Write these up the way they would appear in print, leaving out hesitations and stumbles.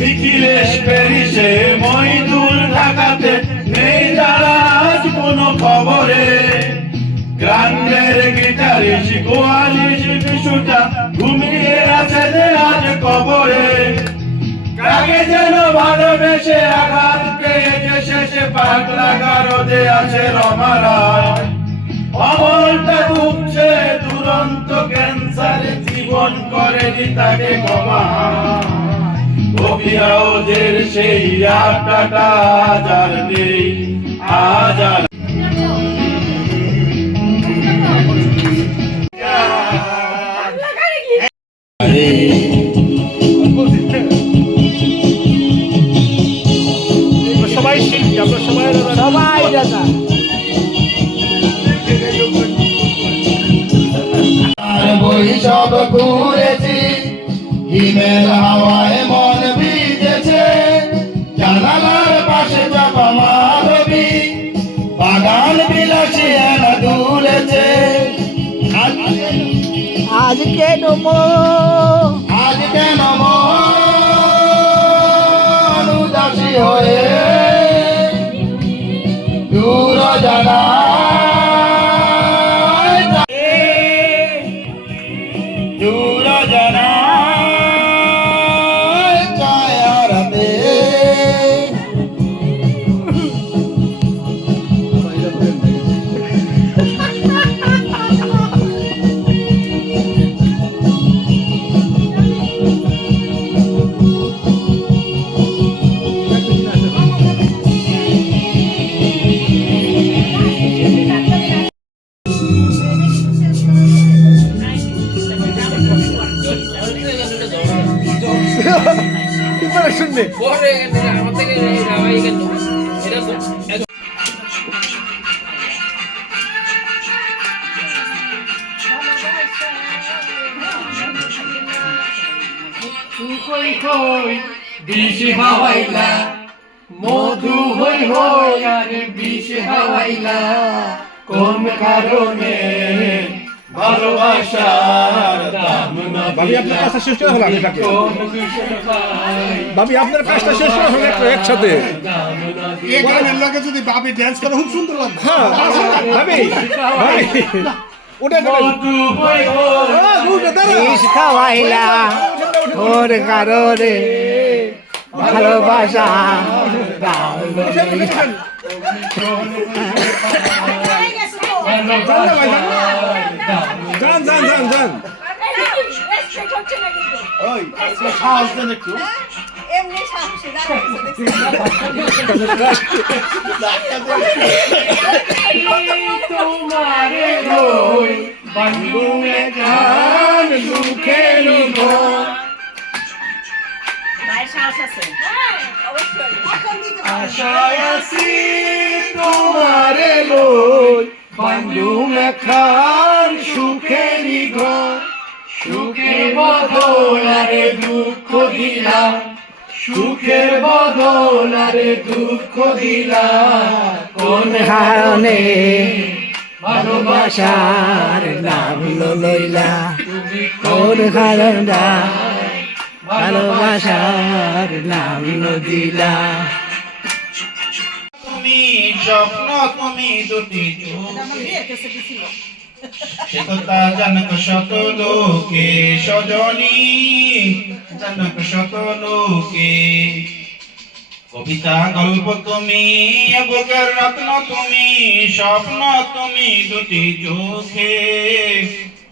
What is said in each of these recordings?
নিখিলেশ পেরিসে মইদুল ঢাকাতে নেই যারা আজ কোনো খবরে গ্রামের গিটারিস্ট গোয়ালিশ বিশুটা ঘুমিয়ে আছে যে আজ কবরে কাকে যেন ভালোবেসে আঘাত পেয়ে শেষে পাগলা গারদে আছে রমারায় অমলটা ঘুমছে দুরন্ত ক্যান্সারে জীবন করেনি তাকে ক্ষমা কবিরাজের সেই আটটা আজার নেই আজার সবাই শিল্পী, আমরা সবাই দাদা সব ঘুরেছি হিমেল হাওয়ায় মন ভিজেছে জানালার পাশে চাপা মাধবী বাগান বিলাসী এলা দুলেছে আজ কেন মন উদাসী হয়ে দূর জানা দূর জানা শুনবে বিষ হাওয়াইলা মধু হই হই আর বিষ হাওয়াইলা কোন কারণে ভালোবাসার দাম না ভাবি আপনার কাজটা শেষ করা হলো আমি তাকে ভাবি আপনার কাজটা শেষ করা হলো একসাথে এই গানের লগে যদি ভাবি ডান্স করে খুব সুন্দর লাগবে হ্যাঁ ভাবি ভাবি ওটা মধু হই হই বিষ খাওয়াইলা ওর কারণে ভালোবাসা যান যান যান যান ওই সাহস দেন একটু এমনি সাহসী তোমারে রই বন্ধুরে গান দুঃখের ঘর ভাই সাহস আছে হ্যাঁ অবশ্যই এখন দিতে আশায় আছি তোমারে লই বন্ধু মেখান সুখেরই ঘর সুখের বদল আরে দুঃখ দিলা সুখের বদল আরে দুঃখ দিলা কোন কারণে ভালোবাসার নাম লইলা তুমি কোন কারণটা ভালোবাসার নাম দিলা তুমি স্বপ্ন তুমি দুটি চোখ সে কথা জানক শত লোকে সজনী জানক শত লোকে কবিতা গল্প তুমি বুকের রত্ন তুমি স্বপ্ন তুমি দুটি চোখে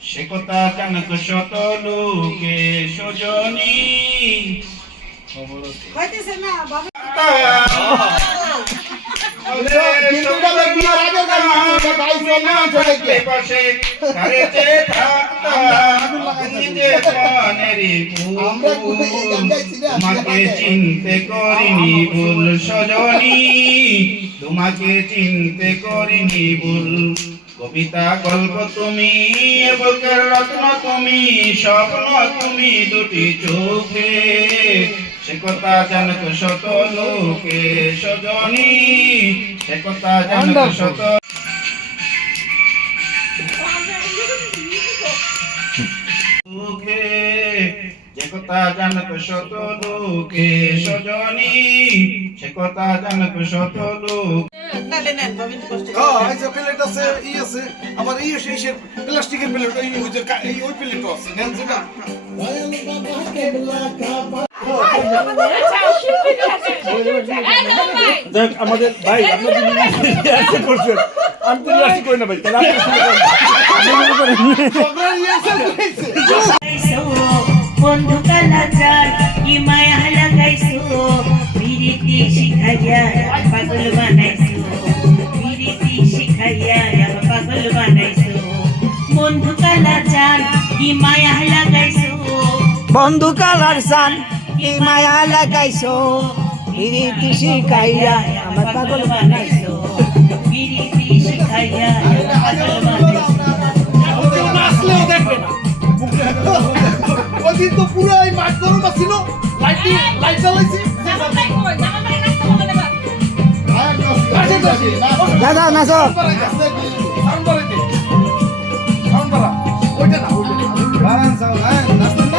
সে কথা জানক শত লোকে সজনী হইতেছে না বাবা তোমাকে চিনতে করিনি ভুল সজনী তোমাকে চিনতে করিনি ভুল কবিতা গল্প তুমি বুকের রত্ন তুমি স্বপ্ন তুমি দুটি চোখে সে কথা জানত শত লোকে সজনী সে কথা জানত শত লোকে যে কথা জানত শত লোকে সজনী সে কথা জানত শত লোক নালে নেন বাবি তো কষ্ট এই যে প্লেট আছে আছে আমার সেই প্লাস্টিকের প্লেট ওই যে ওই প্লেটও আছে নেন যেটা দেখ আমাদের ভাই আপনি যদি অ্যাকসেপ্ট করছেন আমি তো রিয়াকশন করি না ভাই তাহলে আপনি তোমরা রিয়াকশন করেছে বন্ধু কালাচার কি মায়া লাগাইছো বিরিতি শিখাইয়া পাগল বানাইছো বিরিতি শিখাইয়া পাগল বানাইছো বন্ধু কালাচার কি মায়া লাগাইছো বন্ধু কালার সান কি মায়া লাগাইছো পিরিতি শিখাইয়া আমার পাগল বানাইছো বিরিতি শিখাইয়া পাগল বানাইছো আসলেও দেখবে না ওদিন তো পুরো এই মাঠ গরম ছিল লাইট জ্বালাইছি দাদা নাচো ওইটা না ওইটা না বারান সাউন্ড নাচতেন না